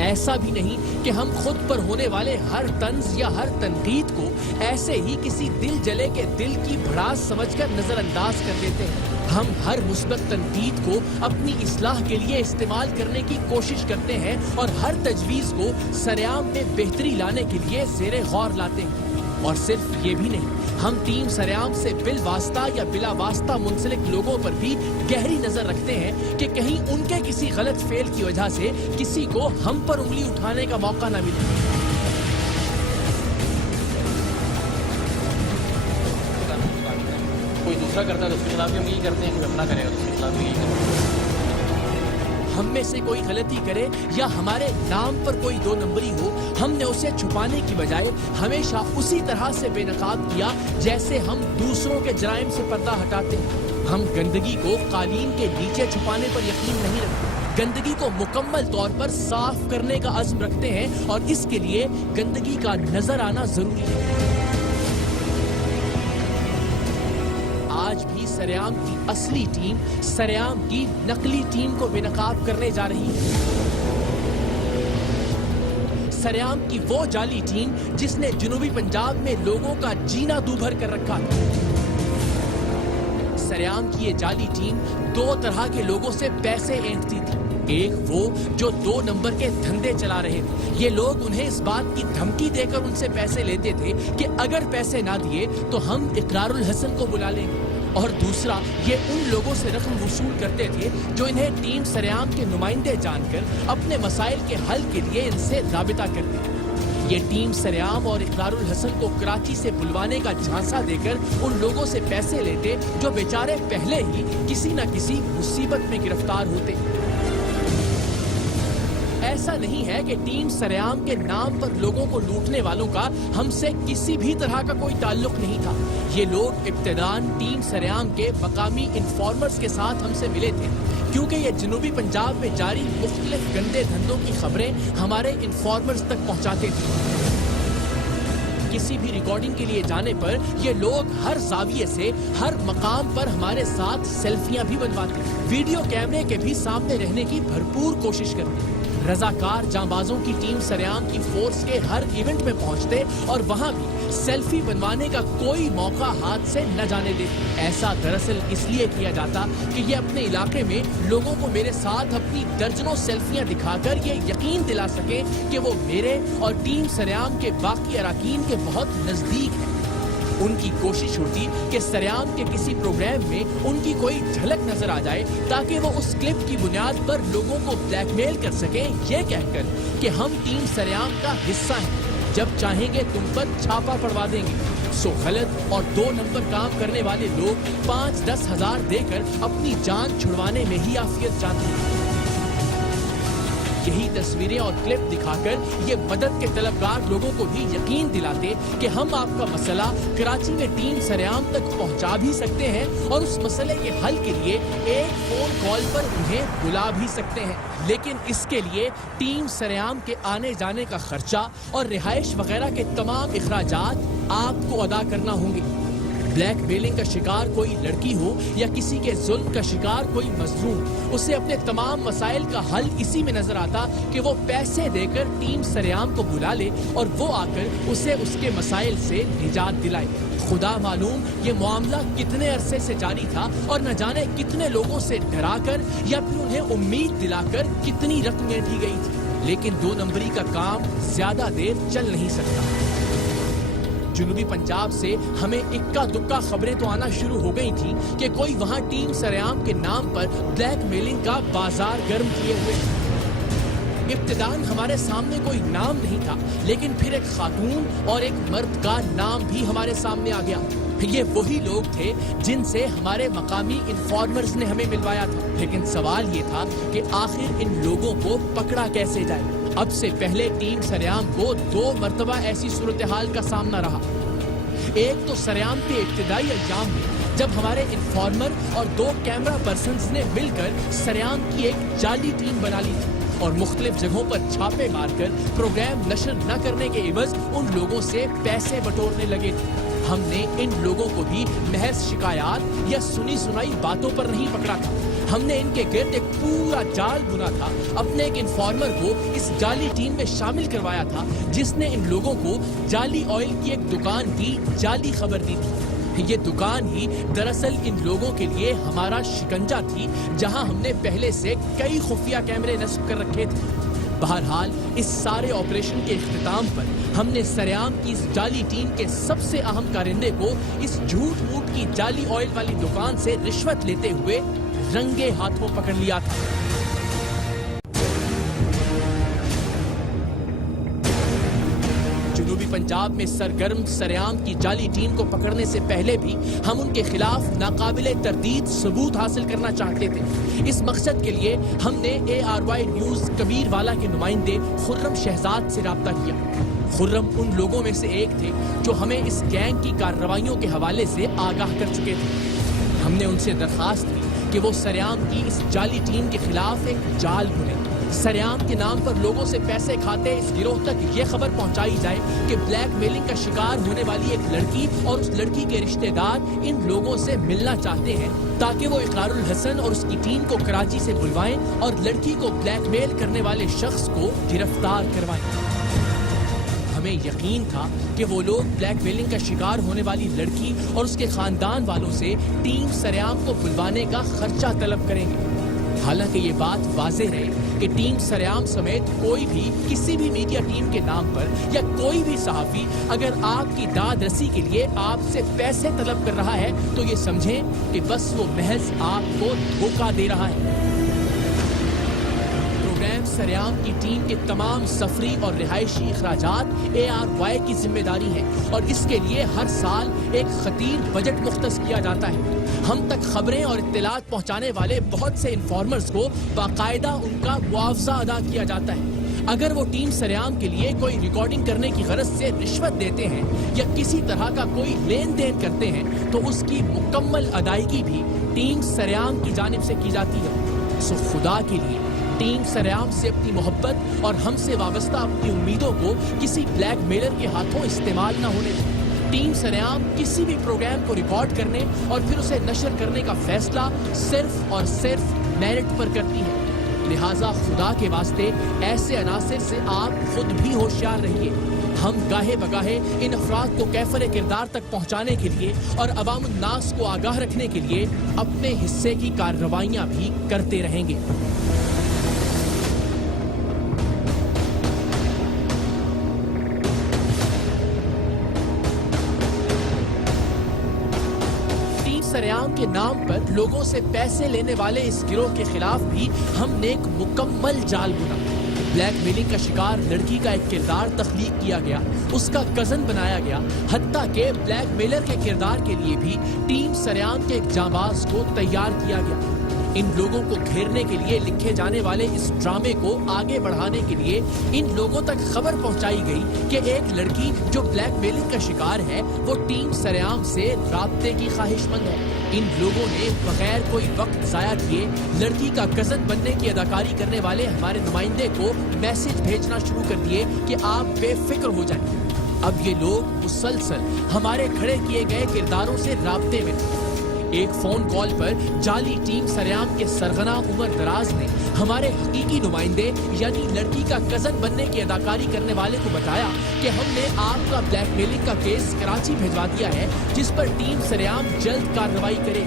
ایسا بھی نہیں کہ ہم خود پر ہونے والے ہر طنز یا ہر تنقید کو ایسے ہی کسی دل جلے کے دل کی بھڑاس سمجھ کر نظر انداز کر دیتے ہیں۔ ہم ہر مثبت تنقید کو اپنی اصلاح کے لیے استعمال کرنے کی کوشش کرتے ہیں اور ہر تجویز کو سرعام میں بہتری لانے کے لیے زیر غور لاتے ہیں۔ اور صرف یہ بھی نہیں، ہم ٹیم سرعام سے بالواسطہ یا بلا واسطہ منسلک لوگوں پر بھی گہری نظر رکھتے ہیں کہ کہیں ان کے کسی غلط فعل کی وجہ سے کسی کو ہم پر انگلی اٹھانے کا موقع نہ ملے۔ کوئی دوسرا کرتا ہے تو اس کے خلاف بھی ہم یہی کرتے ہیں، کوئی اپنا کرے گا تو اس کے خلاف بھی یہی کرتے ہیں۔ ہم میں سے کوئی غلطی کرے یا ہمارے نام پر کوئی دو نمبری ہو، ہم نے اسے چھپانے کی بجائے ہمیشہ اسی طرح سے بے نقاب کیا جیسے ہم دوسروں کے جرائم سے پردہ ہٹاتے ہیں۔ ہم گندگی کو قالین کے نیچے چھپانے پر یقین نہیں رکھتے، گندگی کو مکمل طور پر صاف کرنے کا عزم رکھتے ہیں اور اس کے لیے گندگی کا نظر آنا ضروری ہے۔ آج بھی سرعام کی اصلی ٹیم سرعام کی نقلی ٹیم کو بے نقاب کرنے جا رہی ہے۔ سرعام کی وہ جعلی ٹیم جس نے جنوبی پنجاب میں لوگوں کا جینا دوبھر کر رکھا تھا۔ سرعام کی یہ جعلی ٹیم دو طرح کے لوگوں سے پیسے اینٹتی تھی۔ ایک وہ جو 2 نمبر کے دھندے چلا رہے تھے، یہ لوگ انہیں اس بات کی دھمکی دے کر ان سے پیسے لیتے تھے کہ اگر پیسے نہ دیے تو ہم اقرار الحسن کو بلا لیں گے۔ اور دوسرا یہ ان لوگوں سے رقم وصول کرتے تھے جو انہیں ٹیم سرعام کے نمائندے جان کر اپنے مسائل کے حل کے لیے ان سے رابطہ کرتے تھے۔ یہ ٹیم سرعام اور اقرار الحسن کو کراچی سے بلوانے کا جھانسا دے کر ان لوگوں سے پیسے لیتے جو بیچارے پہلے ہی کسی نہ کسی مصیبت میں گرفتار ہوتے۔ ایسا نہیں ہے کہ ٹیم سرعام کے نام پر لوگوں کو لوٹنے والوں کا ہم سے کسی بھی طرح کا کوئی تعلق نہیں تھا۔ یہ لوگ ابتداً ٹیم سرعام کے مقامی انفارمرز کے ساتھ ہم سے ملے تھے، کیونکہ یہ جنوبی پنجاب میں جاری مختلف گندے دھندوں کی خبریں ہمارے انفارمرز تک پہنچاتے تھے۔ کسی بھی ریکارڈنگ کے لیے جانے پر یہ لوگ ہر زاویے سے ہر مقام پر ہمارے ساتھ سیلفیاں بھی بنواتے، ویڈیو کیمرے کے بھی سامنے رہنے کی بھرپور کوشش کرتے۔ رضاکار جانبازوں کی ٹیم سرعام کی فورس کے ہر ایونٹ میں پہنچتے اور وہاں بھی سیلفی بنوانے کا کوئی موقع ہاتھ سے نہ جانے دیتے۔ ایسا دراصل اس لیے کیا جاتا کہ یہ اپنے علاقے میں لوگوں کو میرے ساتھ اپنی درجنوں سیلفیاں دکھا کر یہ یقین دلا سکیں کہ وہ میرے اور ٹیم سرعام کے باقی اراکین کے بہت نزدیک ہیں۔ ان کی کوشش ہوتی کہ سرعام کے کسی پروگرام میں ان کی کوئی جھلک نظر آ جائے تاکہ وہ اس کلپ کی بنیاد پر لوگوں کو بلیک میل کر سکیں، یہ کہہ کر کہ ہم ٹیم سرعام کا حصہ ہیں، جب چاہیں گے تم پر چھاپا پڑوا دیں گے۔ سو غلط اور 2 نمبر کام کرنے والے لوگ 5-10 ہزار دے کر اپنی جان چھڑوانے میں ہی عافیت جانتے ہیں۔ یہی تصویریں اور کلپ دکھا کر یہ مدد کے طلبگار لوگوں کو بھی یقین دلاتے کہ ہم آپ کا مسئلہ کراچی میں ٹیم سرعام تک پہنچا بھی سکتے ہیں اور اس مسئلے کے حل کے لیے ایک فون کال پر انہیں بلا بھی سکتے ہیں، لیکن اس کے لیے ٹیم سرعام کے آنے جانے کا خرچہ اور رہائش وغیرہ کے تمام اخراجات آپ کو ادا کرنا ہوں گے۔ بلیک میلنگ کا شکار کوئی لڑکی ہو یا کسی کے ظلم کا شکار کوئی مظلوم، اسے اپنے تمام مسائل کا حل اسی میں نظر آتا کہ وہ پیسے دے کر ٹیم سرعام کو بلا لے اور وہ آ کر اسے اس کے مسائل سے نجات دلائے۔ خدا معلوم یہ معاملہ کتنے عرصے سے جاری تھا اور نہ جانے کتنے لوگوں سے ڈرا کر یا پھر انہیں امید دلا کر کتنی رقمیں دی گئی تھی، لیکن 2 نمبری کا کام زیادہ دیر چل نہیں سکتا۔ جنوبی پنجاب سے ہمیں اکا دکا خبریں تو آنا شروع ہو گئی تھیں کہ کوئی وہاں ٹیم سرعام کے نام پر بلیک میلنگ کا بازار گرم کیے ہوئے۔ ابتداً ہمارے سامنے کوئی نام نہیں تھا، لیکن پھر ایک خاتون اور ایک مرد کا نام بھی ہمارے سامنے آ گیا۔ یہ وہی لوگ تھے جن سے ہمارے مقامی انفارمرز نے ہمیں ملوایا تھا، لیکن سوال یہ تھا کہ آخر ان لوگوں کو پکڑا کیسے جائے۔ اب سے پہلے ٹیم سرعام کو 2 مرتبہ ایسی صورتحال کا سامنا رہا۔ ایک تو سرعام کے ابتدائی ایام میں جب ہمارے انفارمر اور 2 کیمرہ پرسنز نے مل کر سرعام کی ایک جعلی ٹیم بنا لی تھی اور مختلف جگہوں پر چھاپے مار کر پروگرام نشر نہ کرنے کے عوض ان لوگوں سے پیسے بٹورنے لگے تھے۔ ہم نے ان لوگوں کو بھی محض شکایات یا سنی سنائی باتوں پر نہیں پکڑا تھا، ہم نے ان کے گرد ایک پورا جال بنا تھا، اپنے ایک انفارمر کو اس جعلی ٹیم میں شامل کروایا تھا جس نے ان لوگوں کو جعلی آئل کی ایک دکان کی جعلی خبر دی تھی۔ یہ دکان ہی دراصل ان لوگوں کے لیے ہمارا شکنجہ تھی، جہاں ہم نے پہلے سے کئی خفیہ کیمرے نصب کر رکھے تھے۔ بہرحال اس سارے آپریشن کے اختتام پر ہم نے سریام کی اس جعلی ٹیم کے سب سے اہم کارندے کو اس جھوٹ موٹ کی جعلی آئل والی دکان سے رشوت لیتے ہوئے رنگے ہاتھوں پکڑ لیا تھا۔ جنوبی پنجاب میں سرگرم سریام کی جعلی ٹیم کو پکڑنے سے پہلے بھی ہم ان کے خلاف ناقابل تردید ثبوت حاصل کرنا چاہتے تھے۔ اس مقصد کے لیے ہم نے ARY نیوز کبیر والا کے نمائندے خرم شہزاد سے رابطہ کیا۔ خرم ان لوگوں میں سے ایک تھے جو ہمیں اس گینگ کی کارروائیوں کے حوالے سے آگاہ کر چکے تھے۔ ہم نے ان سے درخواست کی کہ وہ سریام کی اس جعلی ٹیم کے خلاف ایک جال بنیں۔ سریام کے نام پر لوگوں سے پیسے کھاتے اس گروہ تک یہ خبر پہنچائی جائے کہ بلیک میلنگ کا شکار ہونے والی ایک لڑکی اور اس لڑکی کے رشتہ دار ان لوگوں سے ملنا چاہتے ہیں تاکہ وہ اقرار الحسن اور اس کی ٹیم کو کراچی سے بلوائیں اور لڑکی کو بلیک میل کرنے والے شخص کو گرفتار کروائیں۔ ہمیں یقین تھا کہ وہ لوگ بلیک میلنگ کا شکار ہونے والی لڑکی اور اس کے خاندان والوں سے ٹیم سریام کو بلوانے کا خرچہ طلب کریں گے۔ حالانکہ یہ بات واضح ہے کہ ٹیم سریام سمیت کوئی بھی کسی بھی میڈیا ٹیم کے نام پر یا کوئی بھی صحافی اگر آپ کی داد رسی کے لیے آپ سے پیسے طلب کر رہا ہے تو یہ سمجھیں کہ بس وہ محض آپ کو دھوکہ دے رہا ہے۔ پروگرام سریام کی ٹیم کے تمام سفری اور رہائشی اخراجات ARY کی ذمہ داری ہے اور اس کے لیے ہر سال ایک خطیر بجٹ مختص کیا جاتا ہے۔ ہم تک خبریں اور اطلاعات پہنچانے والے بہت سے انفارمرز کو باقاعدہ ان کا معاوضہ ادا کیا جاتا ہے۔ اگر وہ ٹیم سریام کے لیے کوئی ریکارڈنگ کرنے کی غرض سے رشوت دیتے ہیں یا کسی طرح کا کوئی لین دین کرتے ہیں تو اس کی مکمل ادائیگی بھی ٹیم سریام کی جانب سے کی جاتی ہے۔ سو خدا کے لیے ٹیم سریام سے اپنی محبت اور ہم سے وابستہ اپنی امیدوں کو کسی بلیک میلر کے ہاتھوں استعمال نہ ہونے دیں۔ ٹیم سریام کسی بھی پروگرام کو ریکارڈ کرنے اور پھر اسے نشر کرنے کا فیصلہ صرف اور صرف میرٹ پر کرتی ہے، لہٰذا خدا کے واسطے ایسے عناصر سے آپ خود بھی ہوشیار رہیے۔ ہم گاہے بگاہے ان افراد کو کیفر کردار تک پہنچانے کے لیے اور عوام الناس کو آگاہ رکھنے کے لیے اپنے حصے کی کارروائیاں بھی کرتے رہیں گے۔ سریام کے نام پر لوگوں سے پیسے لینے والے اس گروہ کے خلاف بھی ہم نے ایک مکمل جال بنا۔ بلیک میلنگ کا شکار لڑکی کا ایک کردار تخلیق کیا گیا، اس کا کزن بنایا گیا، حتیٰ کہ بلیک میلر کے کردار کے لیے بھی ٹیم سریام کے ایک جانباز کو تیار کیا گیا۔ ان لوگوں کو گھیرنے کے لیے لکھے جانے والے اس ڈرامے کو آگے بڑھانے کے لیے ان لوگوں تک خبر پہنچائی گئی کہ ایک لڑکی جو بلیک میلنگ کا شکار ہے وہ ٹیم سریام سے رابطے کی خواہش مند ہے۔ ان لوگوں نے بغیر کوئی وقت ضائع کیے لڑکی کا کزن بننے کی اداکاری کرنے والے ہمارے نمائندے کو میسج بھیجنا شروع کر دیے کہ آپ بے فکر ہو جائیں۔ اب یہ لوگ مسلسل ہمارے کھڑے کیے گئے کرداروں سے رابطے میں تھے۔ ایک فون کال پر جعلی ٹیم سریام کے سرغنہ عمر دراز نے ہمارے حقیقی نمائندے یعنی لڑکی کا کزن بننے کی اداکاری کرنے والے کو بتایا کہ ہم نے آپ کا بلیک میلنگ کا کیس کراچی بھیجوا دیا ہے جس پر ٹیم سریام جلد کارروائی کرے۔